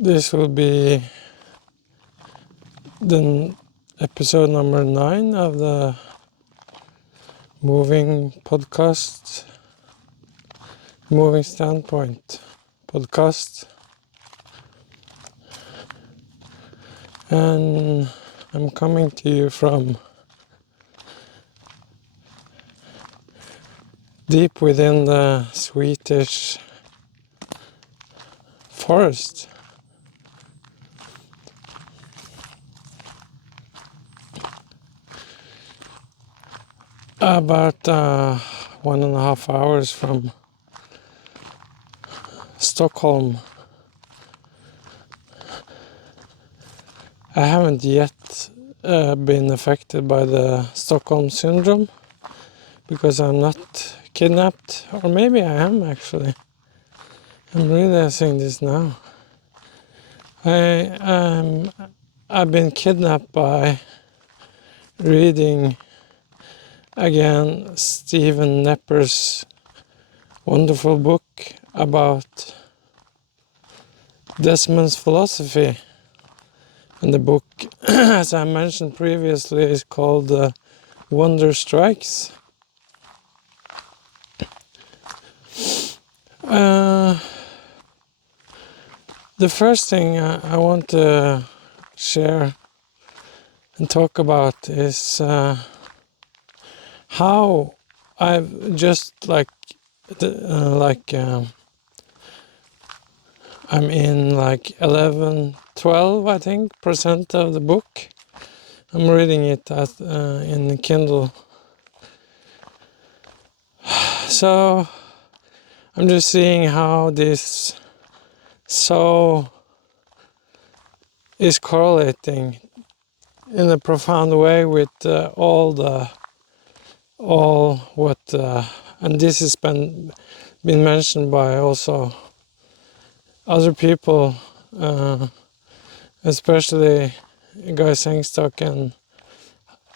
This will be the episode number 9 of the Moving Standpoint podcast. And I'm coming to you from deep within the Swedish forest. About 1.5 hours from Stockholm. I haven't yet been affected by the Stockholm syndrome because I'm not kidnapped, or maybe I am actually. I'm realizing this now. I've been kidnapped by reading again Stephen Knepper's wonderful book about Desmond's philosophy. And the book, as I mentioned previously, is called Wonder Strikes. The first thing I want to share and talk about is how I've just I'm in 11-12 I think percent of the book. I'm reading it in Kindle. So I'm just seeing how this is correlating in a profound way with and this has been mentioned by also other people, especially Guy Sengstock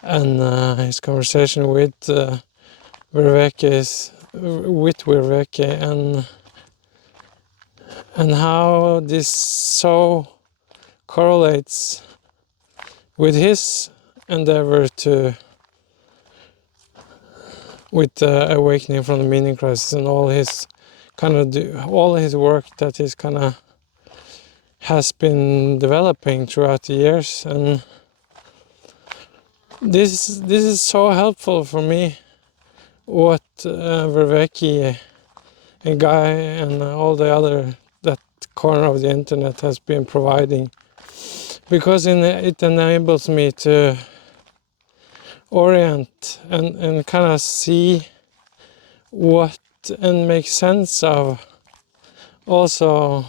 and his conversation with Verveke and how this so correlates with his endeavor with awakening from the meaning crisis and all his all his work that he's has been developing throughout the years. And this is so helpful for me, what Verveke and Guy and all the other that corner of the internet has been providing, because it enables me to orient and see what and make sense of also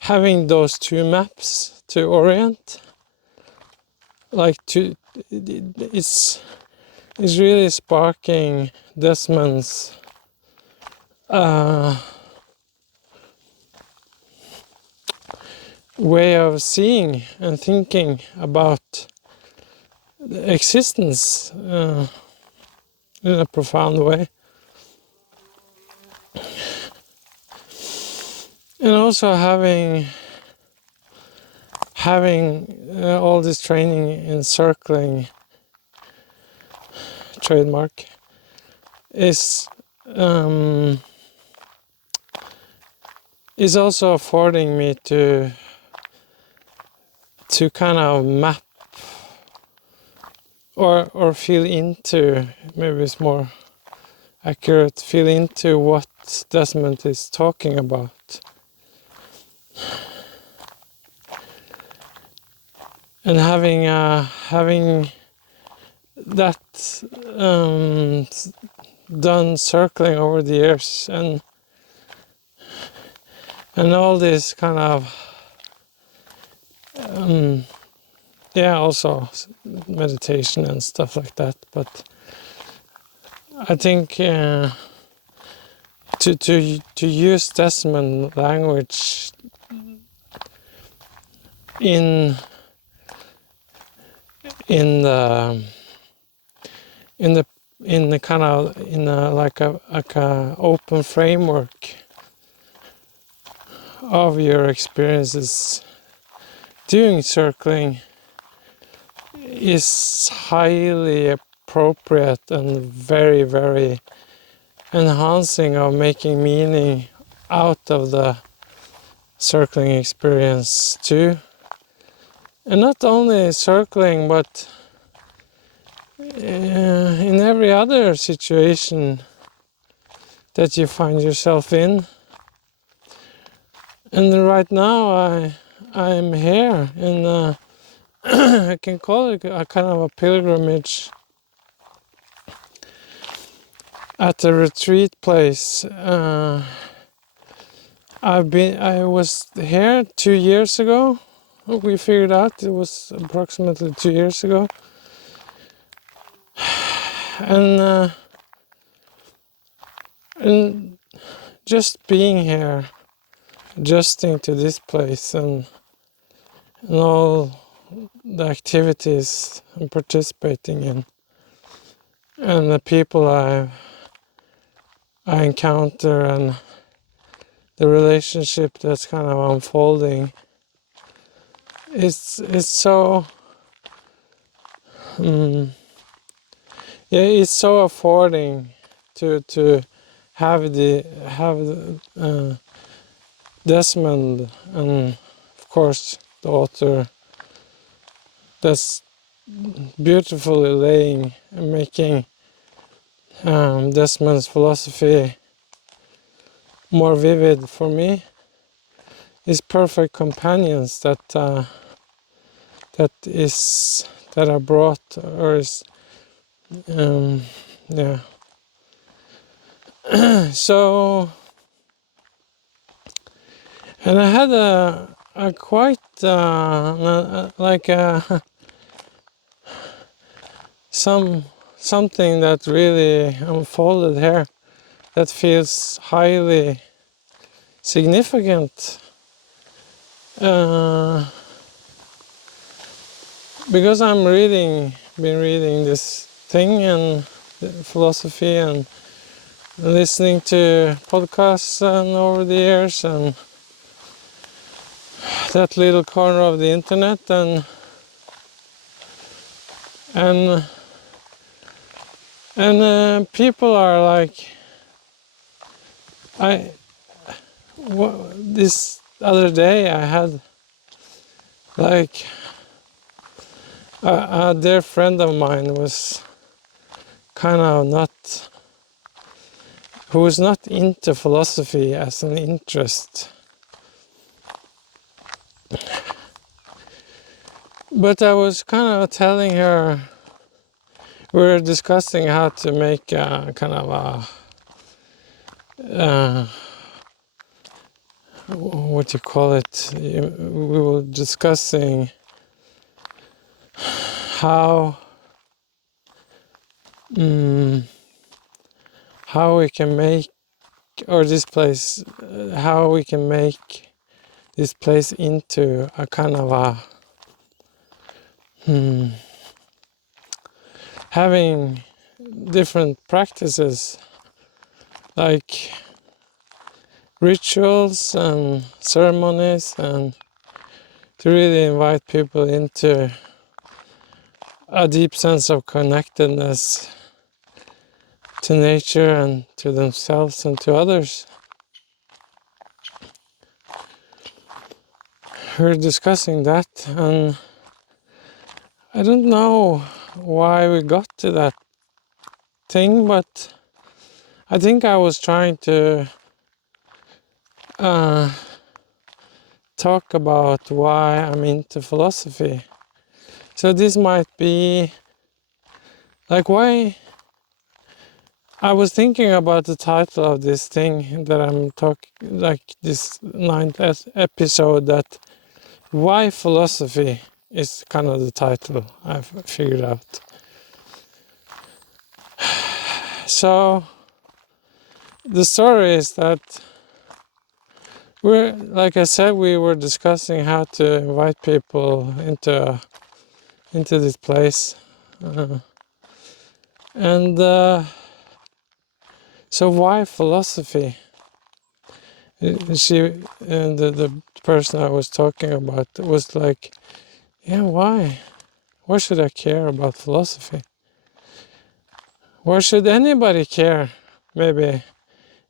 having those two maps to orient, it's really sparking Desmond's way of seeing and thinking about existence in a profound way. And also having all this training in circling, trademark, is also affording me to map or feel into, maybe it's more accurate, feel into what Desmond is talking about. And having that done circling over the years and all this also meditation and stuff like that. But I think to use Desmond language in the in a open framework of your experiences doing circling is highly appropriate and very, very enhancing of making meaning out of the circling experience too. And not only circling, but in every other situation that you find yourself in. And right now I'm here in I can call it a kind of a pilgrimage at a retreat place. I was here 2 years ago. We figured out it was approximately 2 years ago, and just being here, adjusting to this place, and all the activities I'm participating in, and the people I encounter, and the relationship that's kind of unfolding. It's so it's so affording to have Desmond, and of course the author, that's beautifully laying and making Desmond's philosophy more vivid for me, is perfect companions that are brought, or is yeah. So, and I had a quite something that really unfolded here that feels highly significant, because been reading this thing and philosophy, and listening to podcasts and over the years, and that little corner of the internet, and people are like, this other day I had like a dear friend of mine was kind of not, who was not into philosophy as an interest. But I was kind of telling her, we were discussing how to make a kind of what do you call it? We were discussing how we can make, or this place, how we can make this place into a kind of having different practices like rituals and ceremonies, and to really invite people into a deep sense of connectedness to nature and to themselves and to others. We're discussing that, and I don't know why we got to that thing, but I think I was trying to talk about why I'm into philosophy. So this might be like why I was thinking about the title of this thing that I'm talking, like this ninth episode, that why philosophy is kind of the title I've figured out. So the story is that like I said, we were discussing how to invite people into this place, And so why philosophy? The person I was talking about was like, yeah, why? Why should I care about philosophy? Why should anybody care? Maybe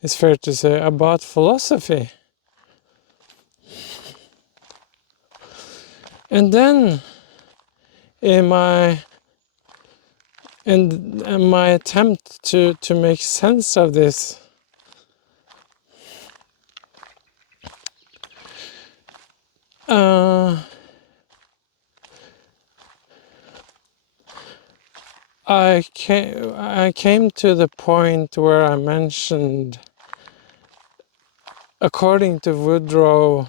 it's fair to say about philosophy. And then in my attempt to make sense of this, I came to the point where I mentioned, according to Woodrow,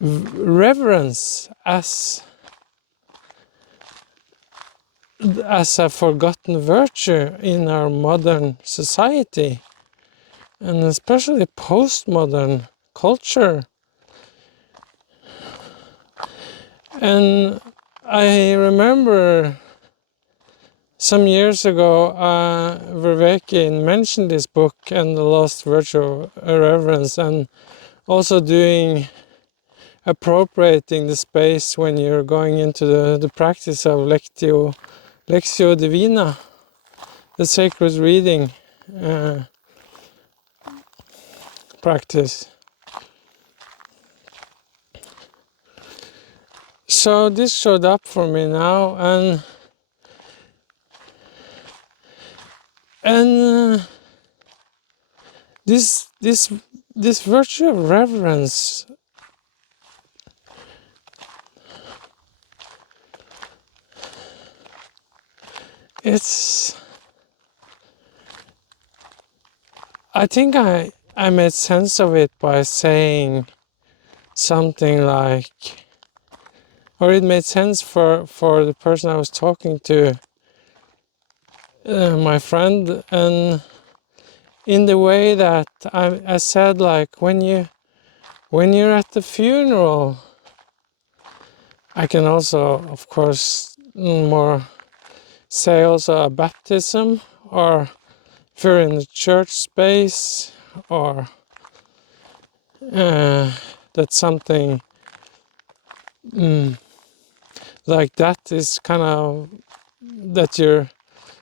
reverence as a forgotten virtue in our modern society, and especially postmodern culture. And I remember some years ago, Vervaeke mentioned this book and the lost virtue of reverence, and also appropriating the space when you're going into the practice of Lectio Divina, the sacred reading practice. So this showed up for me now, and this virtue of reverence, I think I made sense of it by saying something like, or it made sense for the person I was talking to, my friend, and in the way that I said, like, when you're at the funeral, I can also, of course, more say also a baptism, or if you're in the church space, or that something like that is kind of that you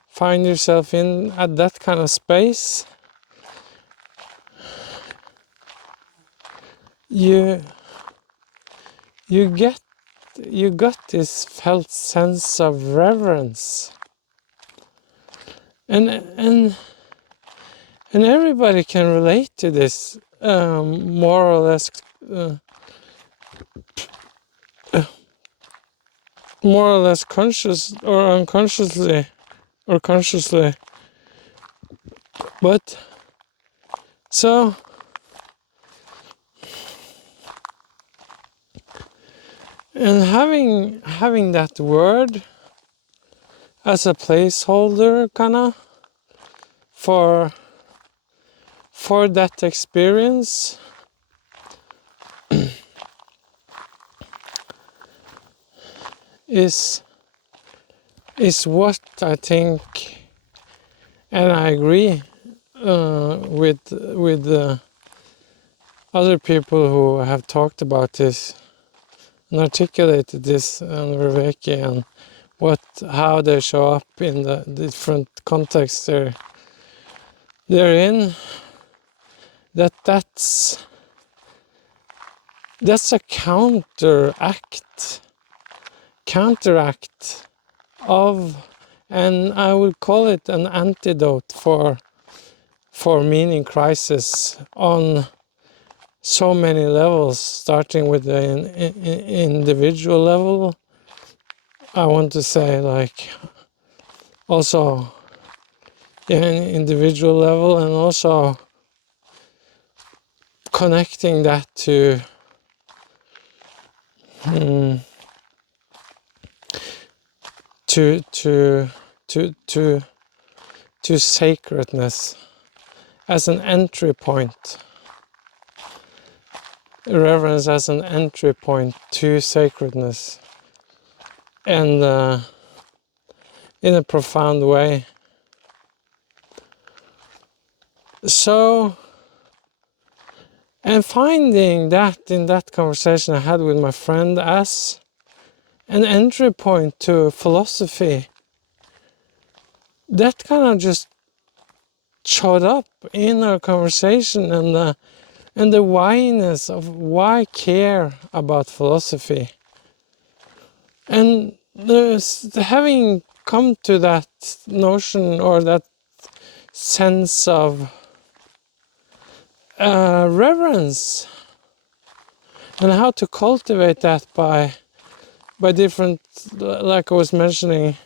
find yourself in at that kind of space. You get you got this felt sense of reverence, and everybody can relate to this, more or less, conscious or unconsciously or consciously. But so, and having that word as a placeholder, kinda for that experience, is what I think, and I agree with other people who have talked about this and articulated this on Vervaeke, and how they show up in the different contexts they're in. That's a counteract of, and I would call it an antidote for meaning crisis on so many levels, starting with the individual level. I want to say, like, also, yeah, an individual level, and also connecting that to to to to sacredness as an entry point, reverence as an entry point to sacredness, and in a profound way. So, and finding that in that conversation I had with my friend as an entry point to philosophy, that kind of just showed up in our conversation, and the whyness of why care about philosophy. And having come to that notion or that sense of reverence, and how to cultivate that by different, like I was mentioning,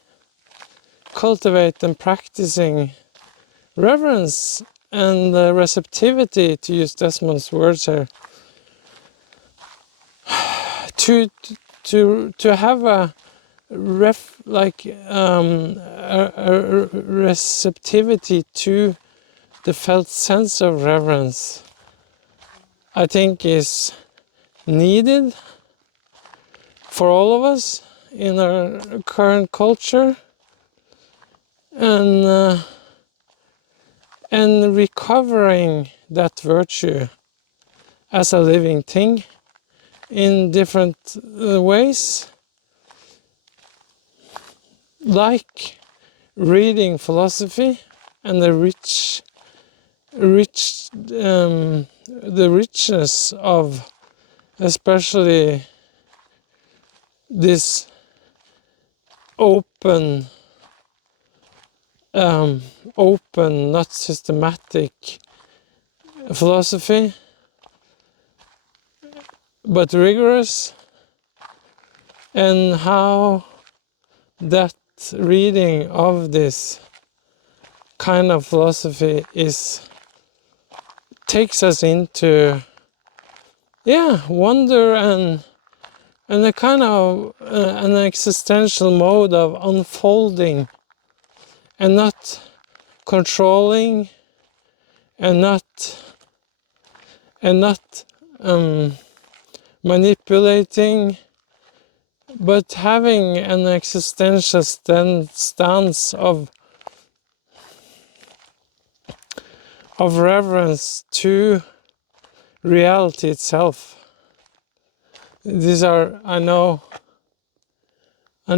cultivate and practicing reverence and receptivity, to use Desmond's words here, to have a receptivity to the felt sense of reverence, I think is needed for all of us in our current culture, and recovering that virtue as a living thing in different ways, like reading philosophy and the richness of especially this open, not systematic philosophy, but rigorous, and how that reading of this kind of philosophy takes us into wonder and a kind of an existential mode of unfolding and not controlling and not manipulating, but having an existential stance of reverence to reality itself. These are, I know,